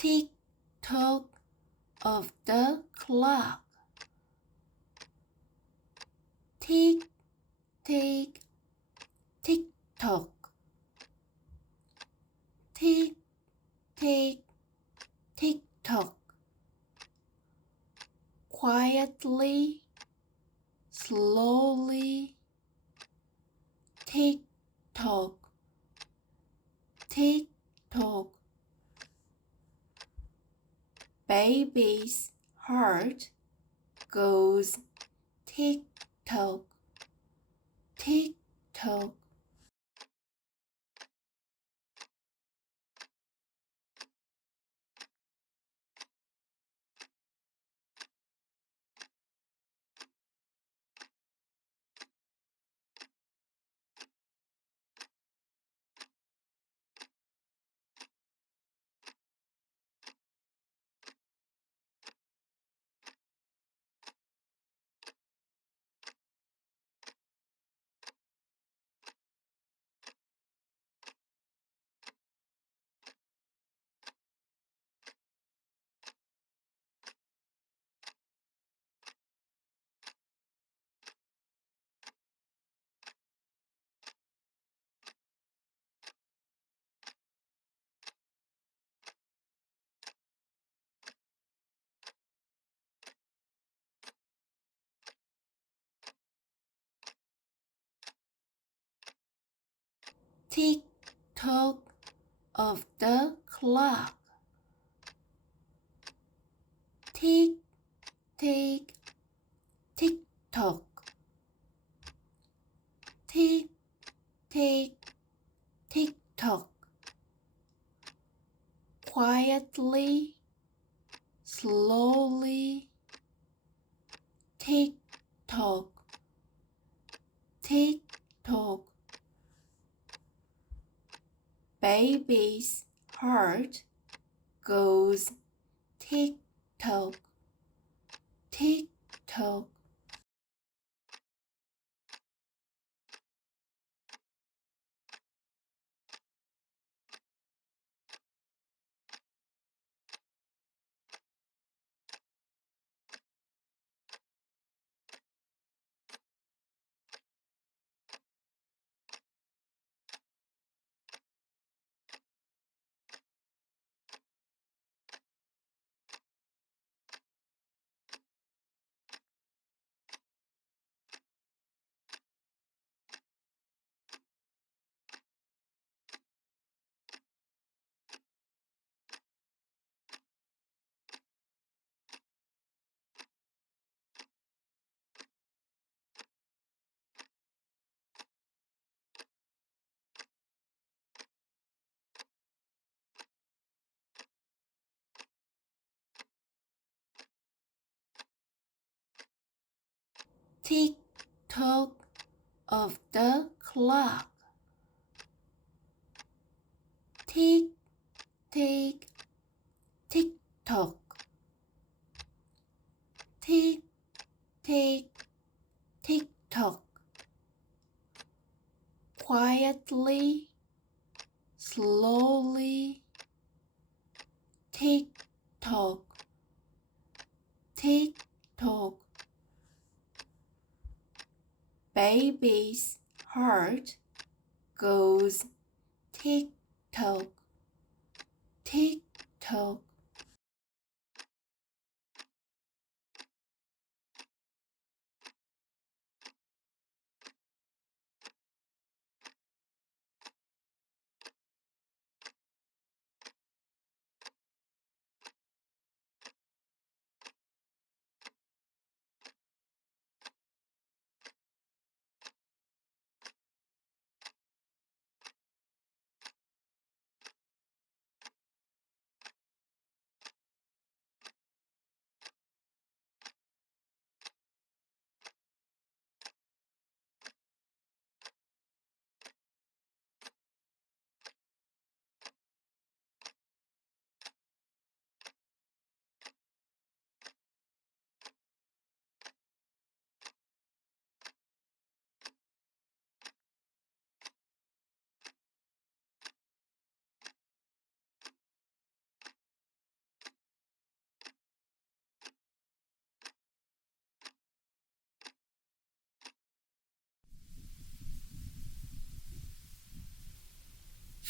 tick-tock of the clock. Tick, tick, tick-tock. Tick, tick, tick-tock. Quietly, slowly, tick-tock, tick-tock. Baby's heart goes tick-tock, tick-tock. Tick-tock of the clock. Tick, tick, tick-tock. Tick, tick, tick-tock. Quietly, slowly, tick-tock, tick-tock. Baby's heart goes tick-tock, tick-tock. Tick-tock of the clock. Tick, tick, tick-tock. Tick, tick, tick-tock. Quietly, slowly, tick-tock, tick-tock. Baby's heart goes tick-tock, tick-tock.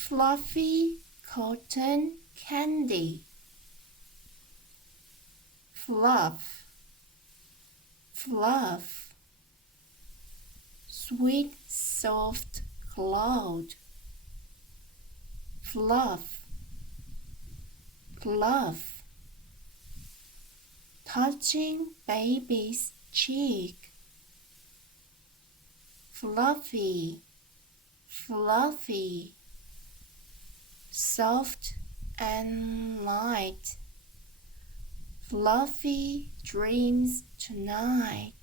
fluffy cotton candy. Fluff, fluff, sweet soft cloud. Fluff, fluff, touching baby's cheek. Fluffy, fluffy, soft and light. Fluffy dreams tonight.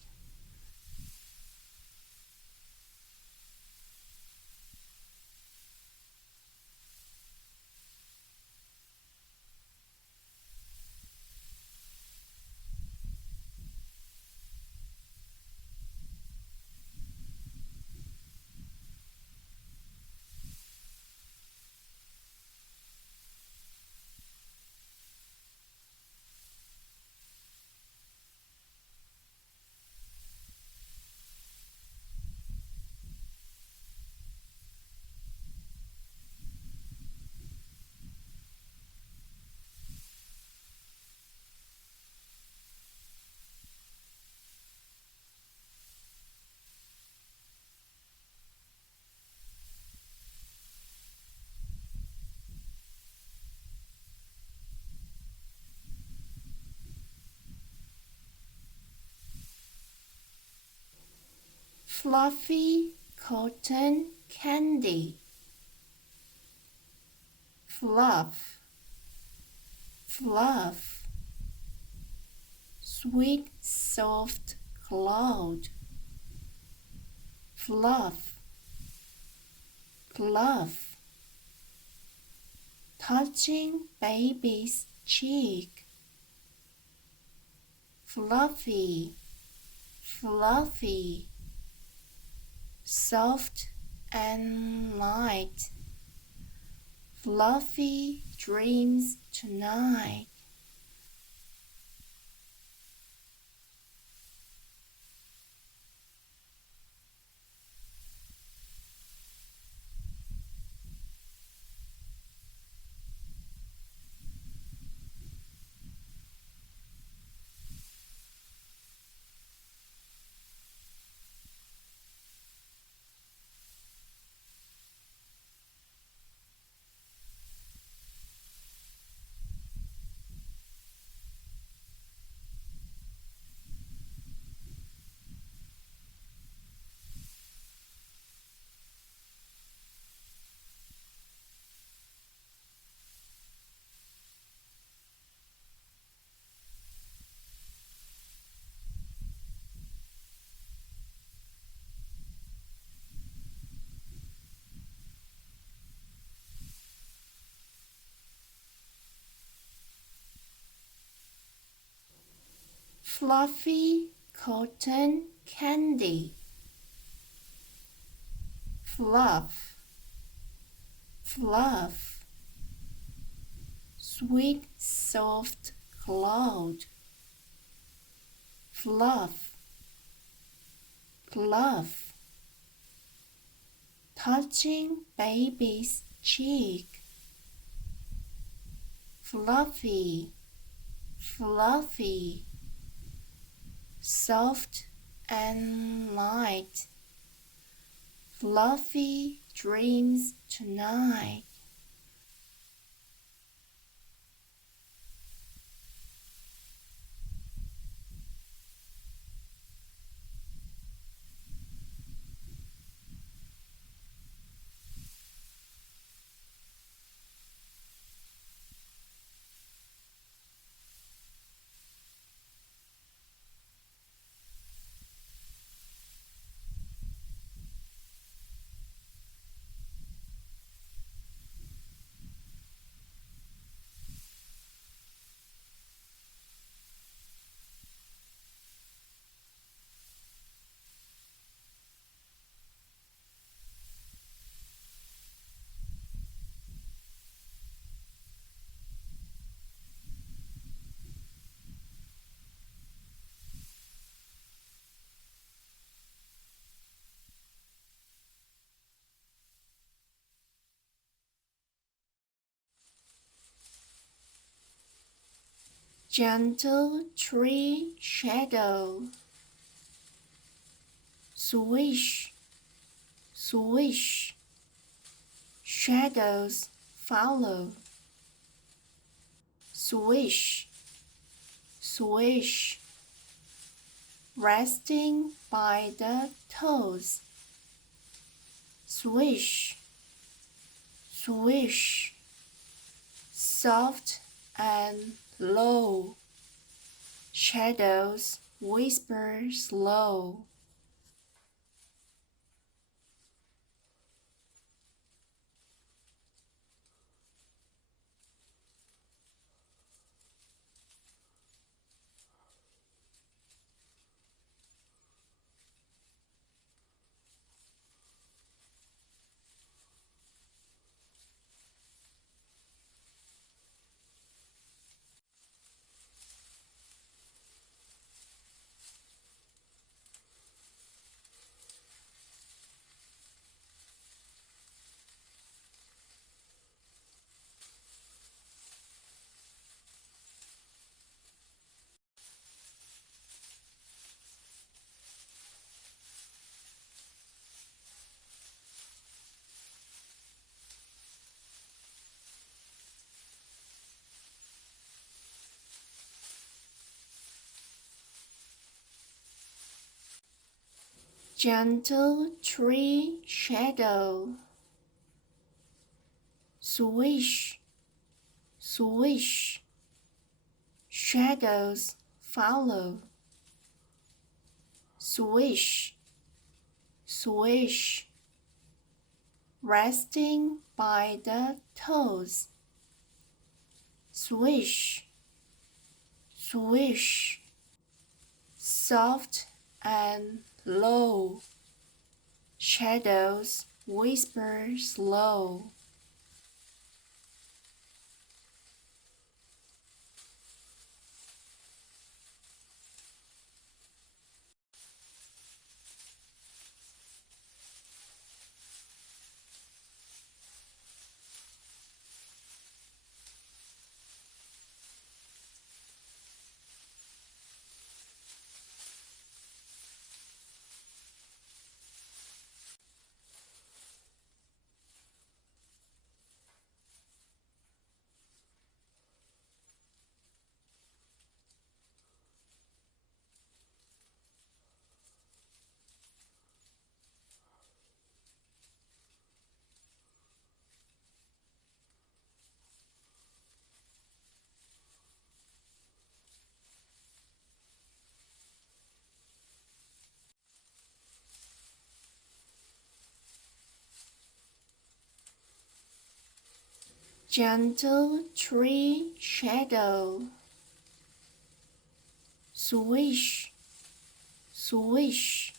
Fluffy cotton candy. Fluff, fluff, sweet soft cloud. Fluff, fluff, touching baby's cheek. Fluffy, fluffy, soft and light. Fluffy dreams tonight. Fluffy cotton candy. Fluff, fluff, sweet soft cloud. Fluff, fluff, touching baby's cheek. Fluffy, fluffy, soft and light. Fluffy dreams tonight. gentle tree shadow. Swish, swish, shadows follow. Swish, swish, resting by the toes. Swish, swish, soft and low. Shadows whisper slow. Gentle tree shadow. Swish, swish, shadows follow. Swish, swish, resting by the toes. Swish, swish, soft and low. Shadows whisper slow. Gentle tree shadow. Swish, swish,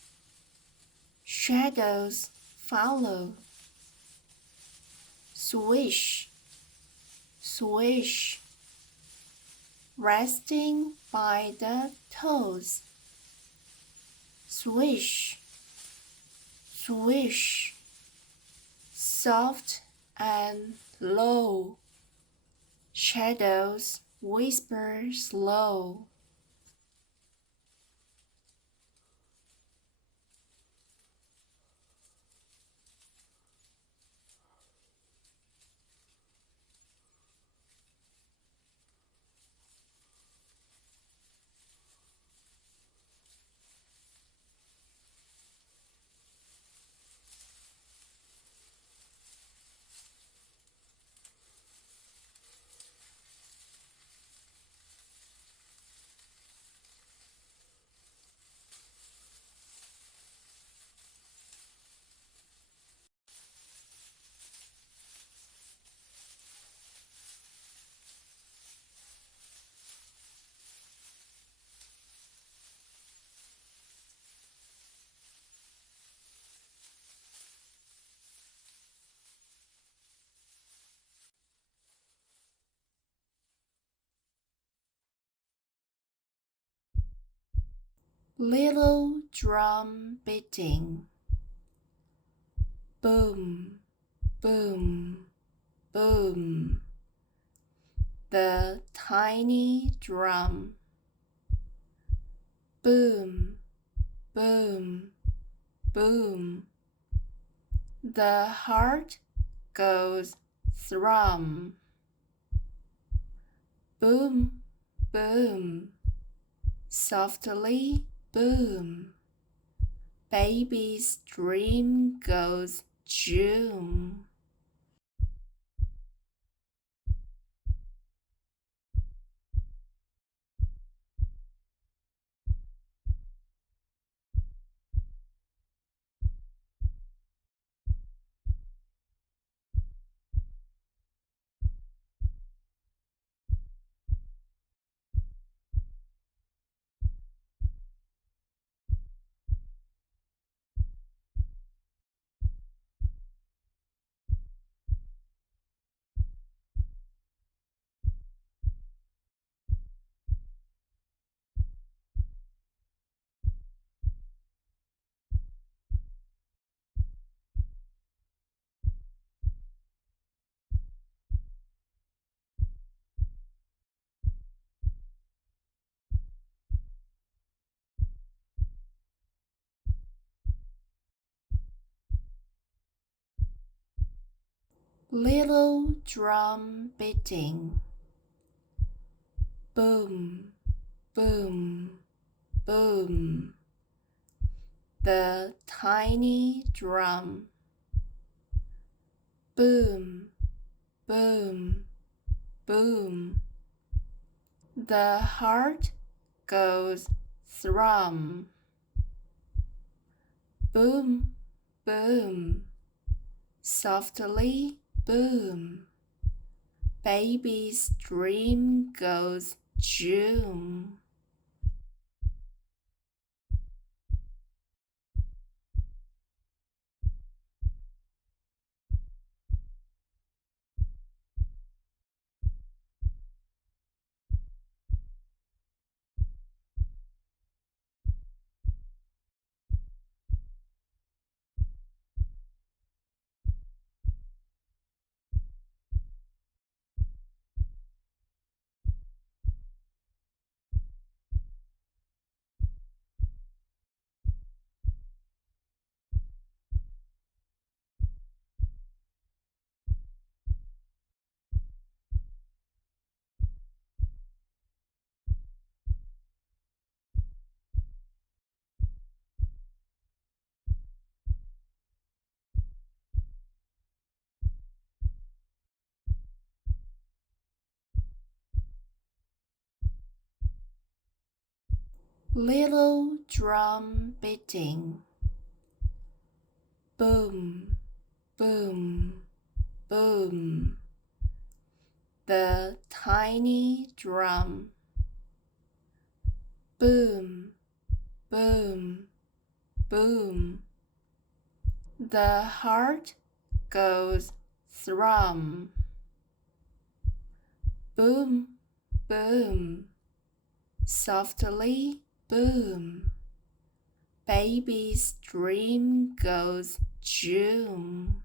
shadows follow. Swish, swish, resting by the toes. Swish, swish, soft and low. Shadows whisper slow. Little drum beating. Boom, boom, boom. the tiny drum. Boom, boom, boom. The heart goes thrum. Boom, boom, softly boom. Baby's dream goes zoom. Little drum beating. Boom, boom, boom. The tiny drum. Boom, boom, boom. The heart goes thrum. Boom, boom, softly boom. Baby's dream goes zoom. Little drum beating. Boom, boom, boom. The tiny drum. Boom, boom, boom. The heart goes thrum. Boom, boom, softly boom. Baby's dream goes zoom.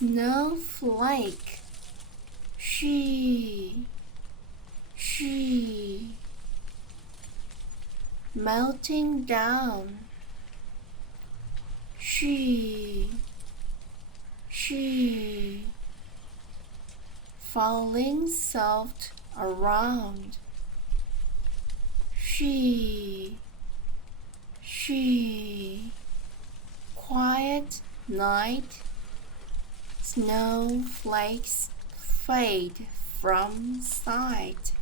Snowflake. She. Melting down. She. falling soft around. She, quiet night, snowflakes fade from sight.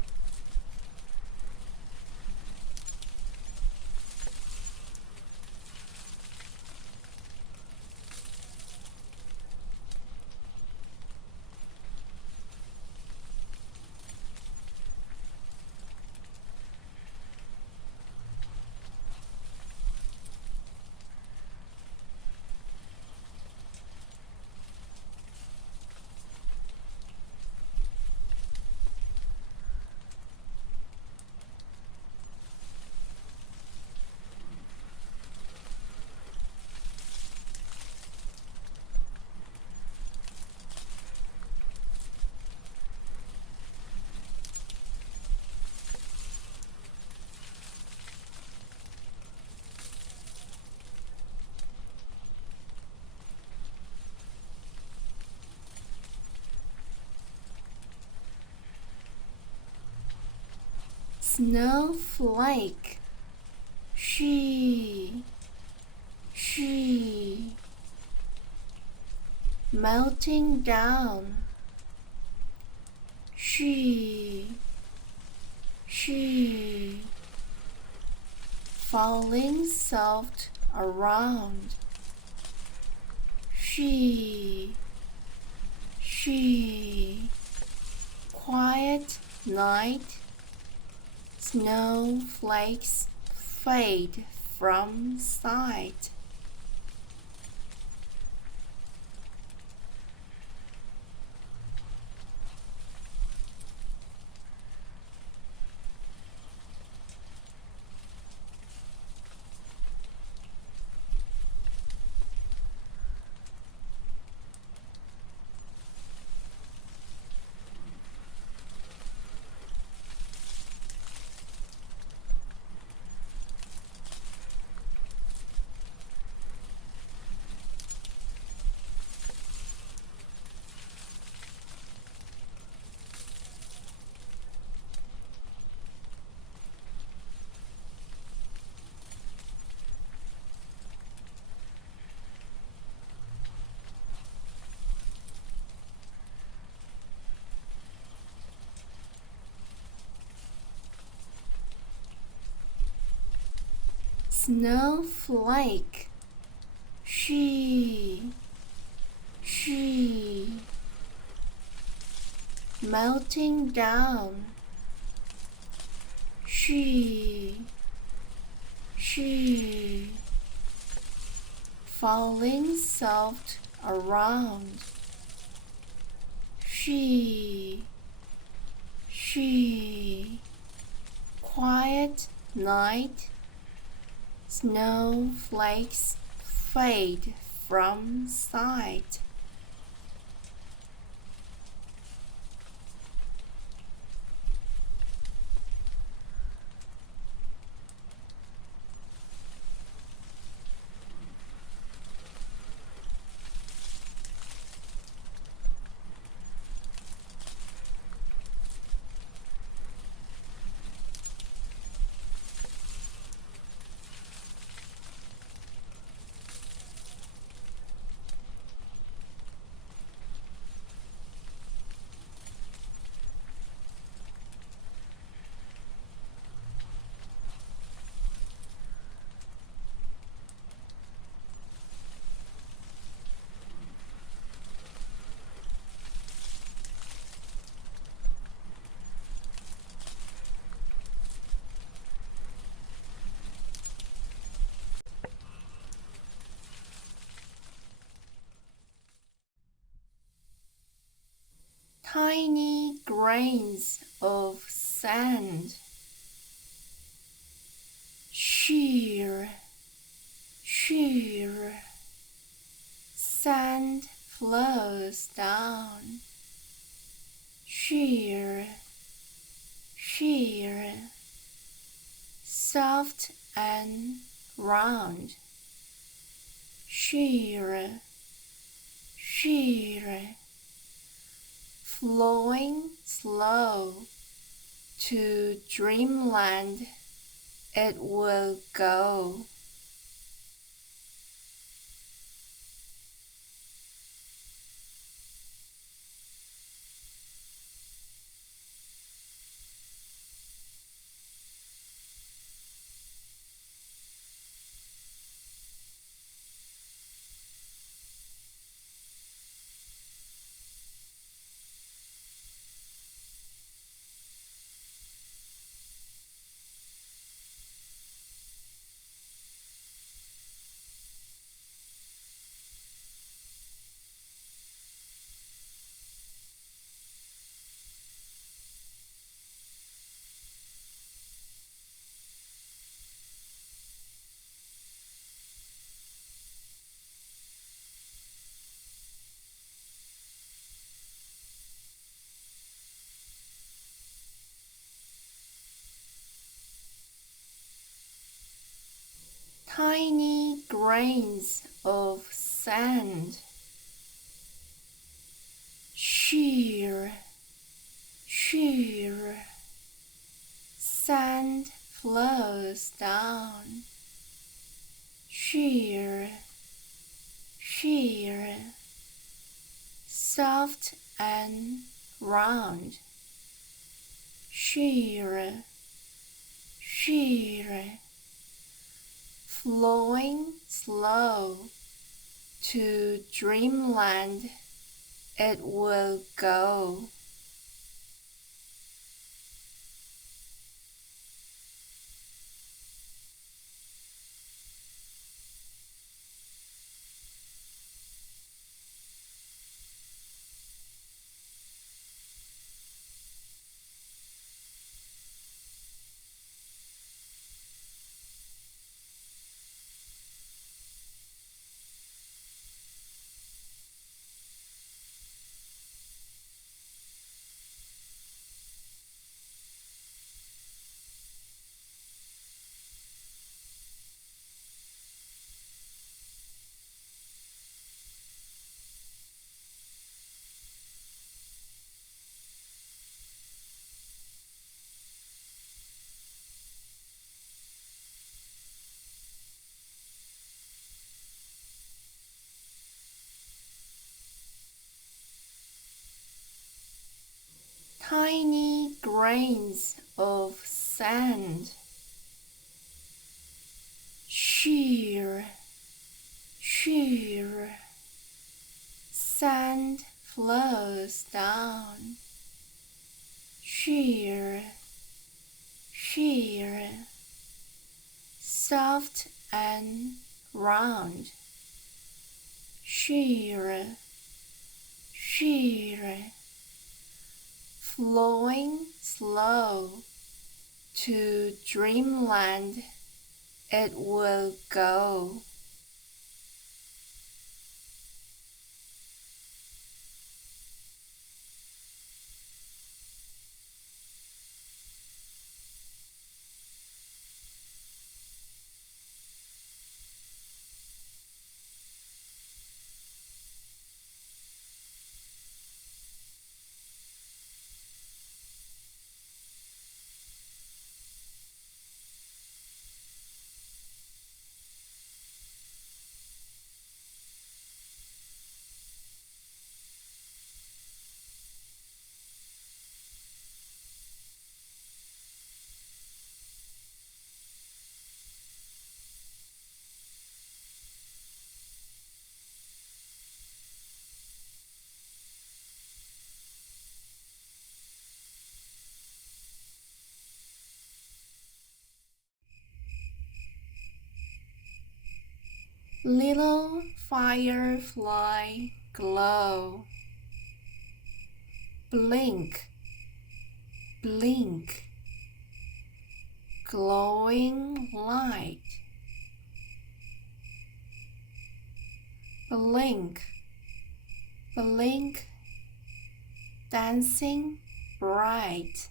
Snowflake, she, melting down. She, falling soft around. She, quiet night, snowflakes fade from sight. Snowflake, she, melting down. She, falling soft around. She, quiet night, snowflakes fade from sight. Tiny grains of sand, sheer, sand flows down. Sheer, soft and round. Sheer, flowing slow to dreamland it will go. Tiny grains of sand, sheer, sheer, sand flows down, sheer, sheer, soft and round, sheer, sheer, flowing slow to dreamland it will go. Tiny grains of sand, sheer, sheer, sand flows down, sheer, sheer, soft and round, sheer, sheer, flowing slow to dreamland it will go. Little firefly glow, blink, blink, glowing light, blink, blink, dancing bright,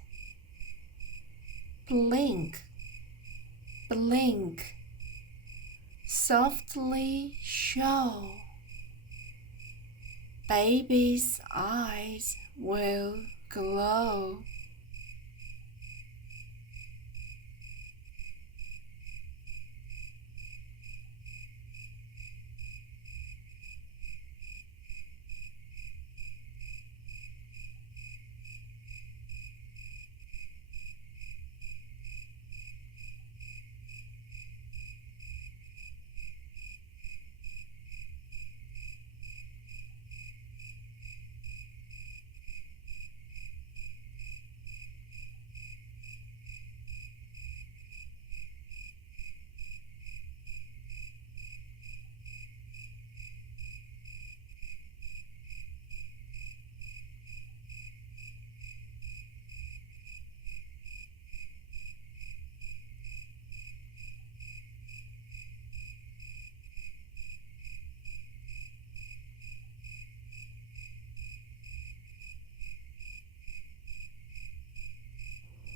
blink, blink, softly show, baby's eyes will glow.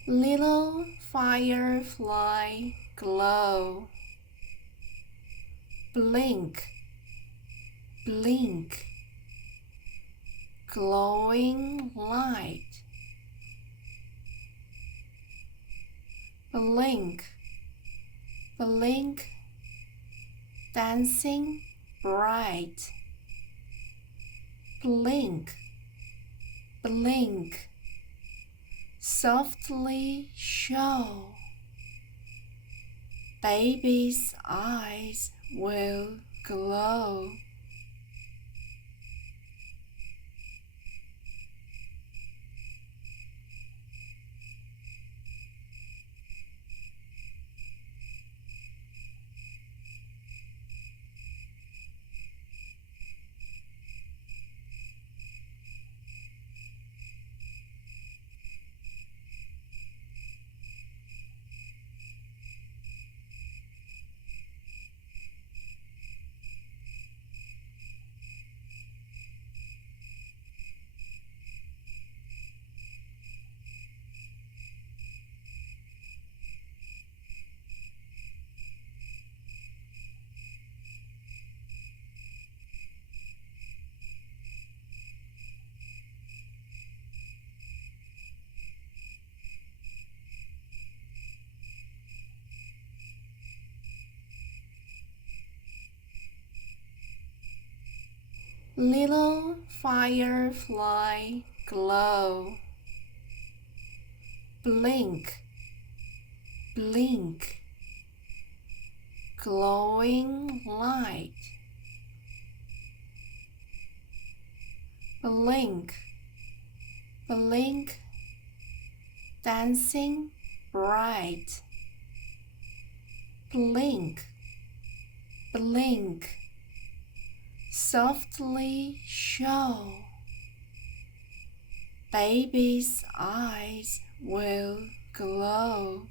Little firefly glow. Blink, blink, glowing light. Blink, blink, dancing bright. Blink, blink, softly show. Baby's eyes will glow. Little firefly glow. Blink, blink, glowing light. Blink, blink, dancing bright. Blink, blink, softly show. Baby's eyes will glow.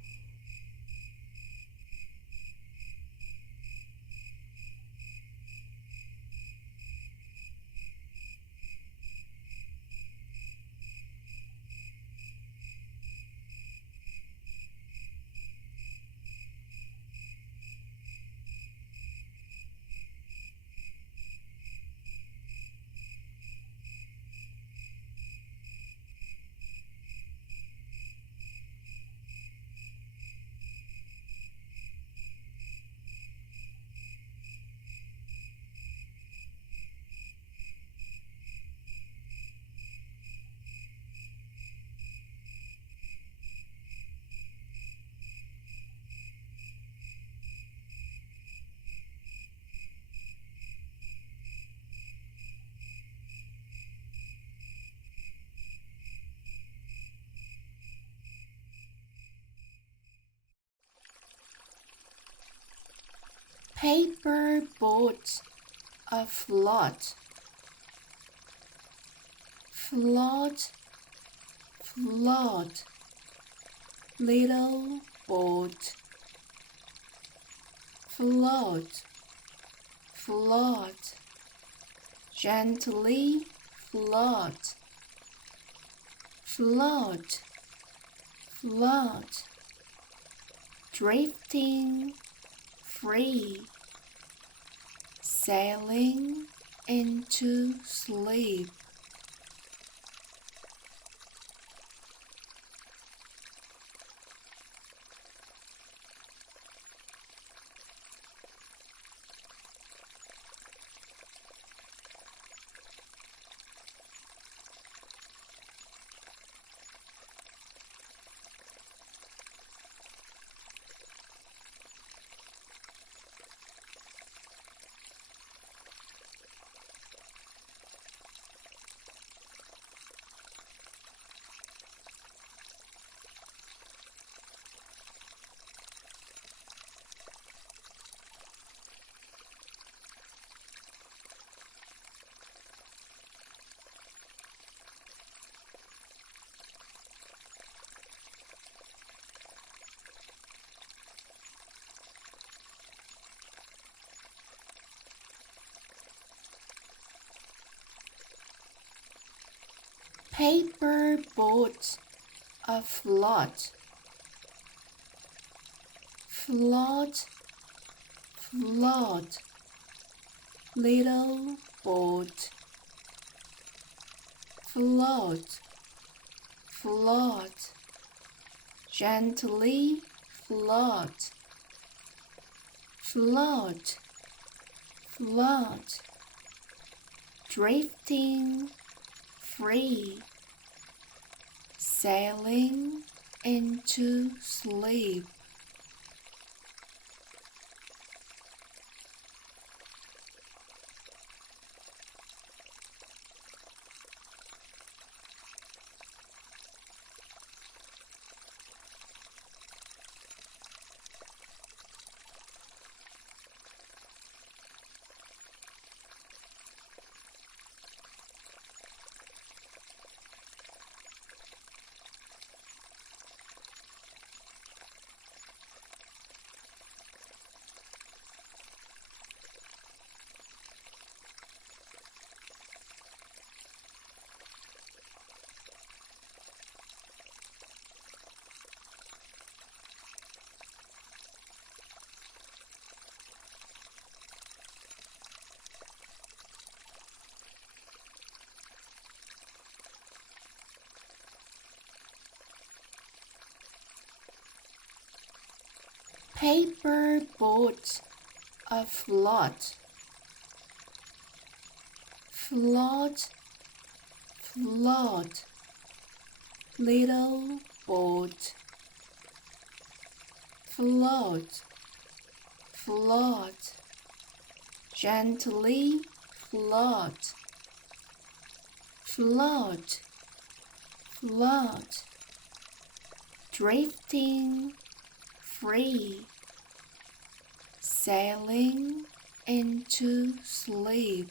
Paper boat afloat. Float, float, little boat. Float, float, gently float. Float, float, drifting free, sailing into sleep. paper boat afloat, float, float, little boat, float, float, gently float, float, float, drifting free, sailing into sleep. Paper boat afloat, float, float, little boat, float, float, gently float, float, float, drifting free, sailing into sleep.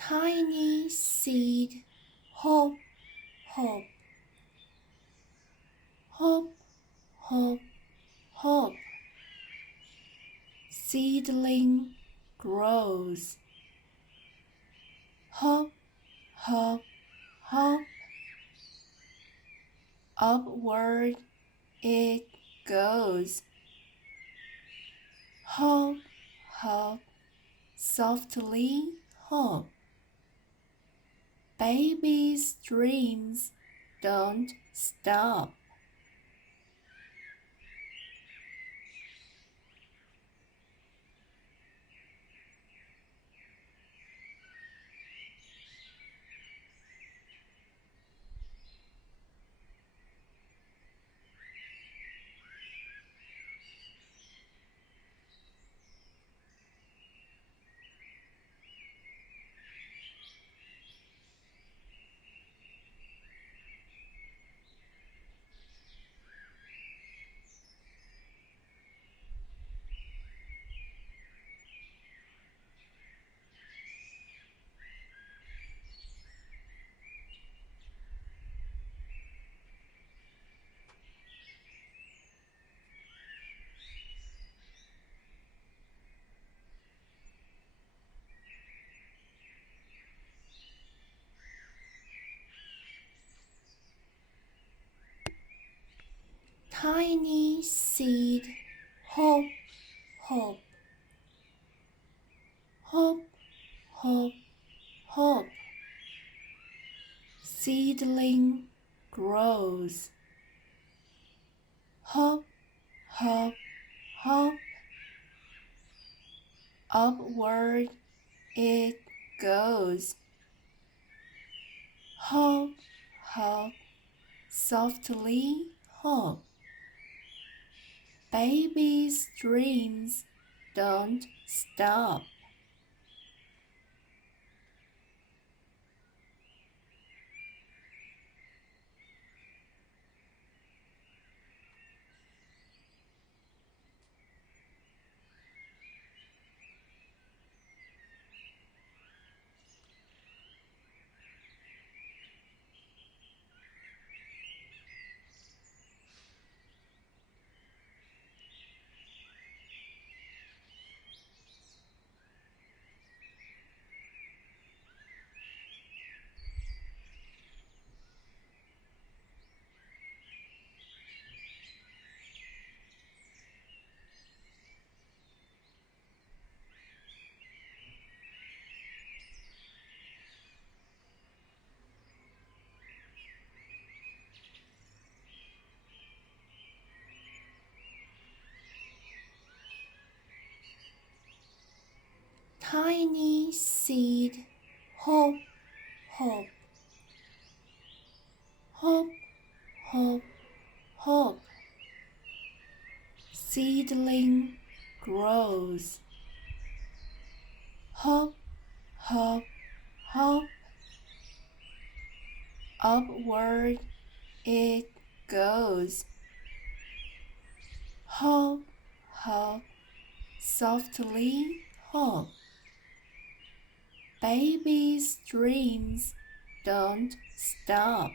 Tiny seed, hop, hop, hop, hop, hop. Seedling grows, hop, hop, hop. Upward it goes, hop, hop, softly hop. Baby's dreams don't stop. Tiny seed, hop, hop, hop, hop, hop. Seedling grows, hop, hop, hop. Upward it goes, hop, hop, softly hop. Baby's dreams don't stop. Tiny seed, hop, hop, hop, hop, hop. Seedling grows, hop, hop, hop. Upward it goes, hop, hop, softly hop. Baby's dreams don't stop.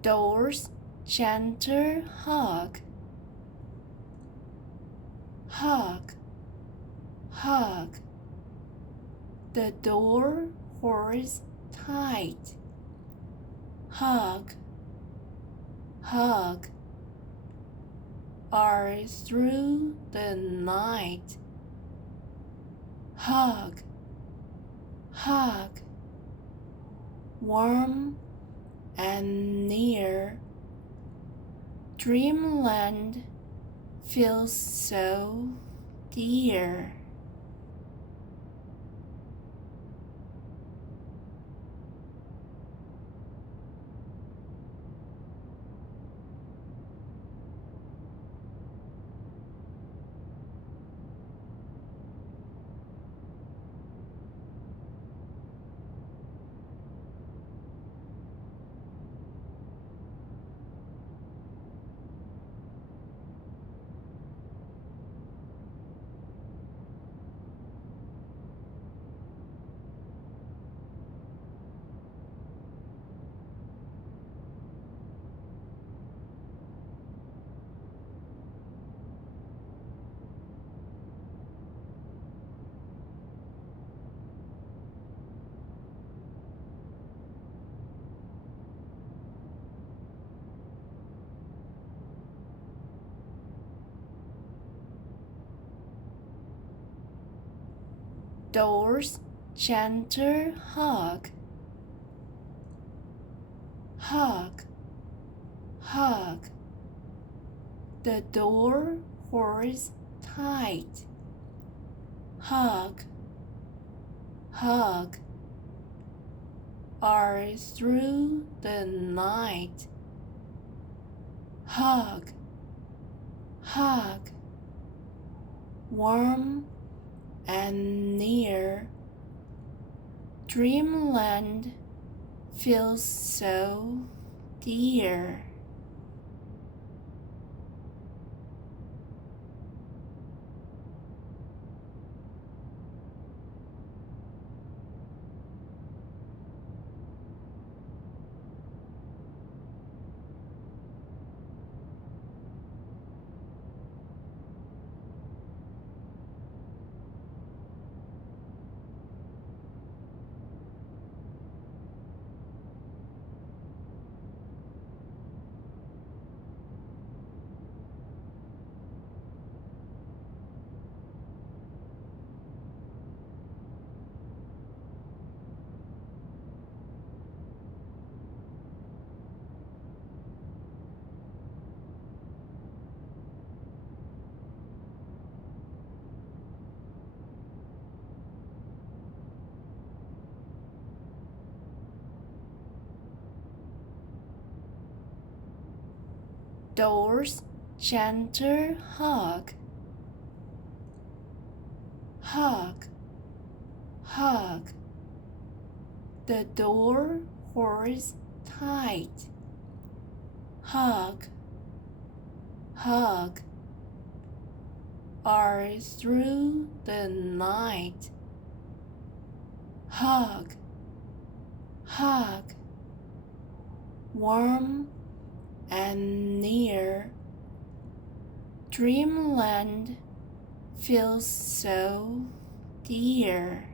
Door's gentle hug, hug, hug. The door holds tight, hug, hug. All through the night, hug, hug. Warm and near, dreamland feels so dear. Door's gentle hug, hug, hug. The door holds tight. Hug, hug. Are through the night. Hug, hug. Warm and near. Dreamland feels so dear. Door's gentle hug. Hug, hug. The door holds tight. Hug, hug. Are through the night. Hug, hug. Warm and near. Dreamland feels so dear.